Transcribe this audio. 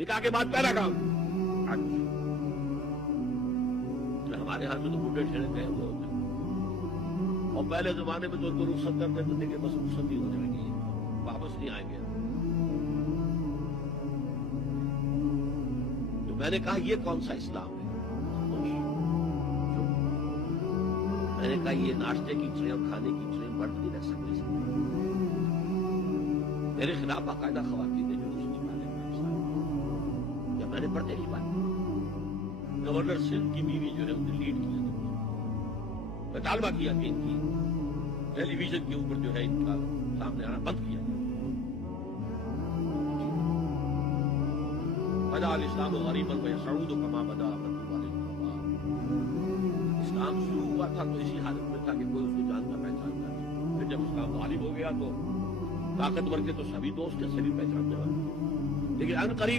نکاح کے بعد پہلا کام ہمارے ہاں سے تو بوڑھے ٹھہرے گئے ہوئے ہوتے ہیں، اور پہلے زمانے میں تو ان کو رخصت کرتے تھے کہ بس رخصت ہی ہونے لگی ہے، واپس نہیں آئیں گے۔ تو میں نے کہا یہ کون سا اسلام ہے؟ میں نے کہا یہ ناشتے کی ٹرے اور کھانے کی ٹرے برت نہیں رکھ سکتے، میرے خلاف باقاعدہ خواتین نے جو جب میں نے پردے کی بات کی، گورنر سندھ کی بیوی جو ہے انہیں لیڈ کیا، مطالبہ کیا کہ ان کی ٹیلی ویژن کے اوپر جو ہے ان کا سامنے آنا بند کیا جائے۔ بدا الاسلام غریبا ویسعود کما بدا اسلام شروع ہوا تھا تو اسی حالت میں تھا کہ کوئی اس کو جانتا پہچانتا نہیں، پھر جب اسلام غالب ہو گیا تو طاقتور کے تو سبھی دوست ہیں، سبھی پہچاننے والے، لیکن عنقریب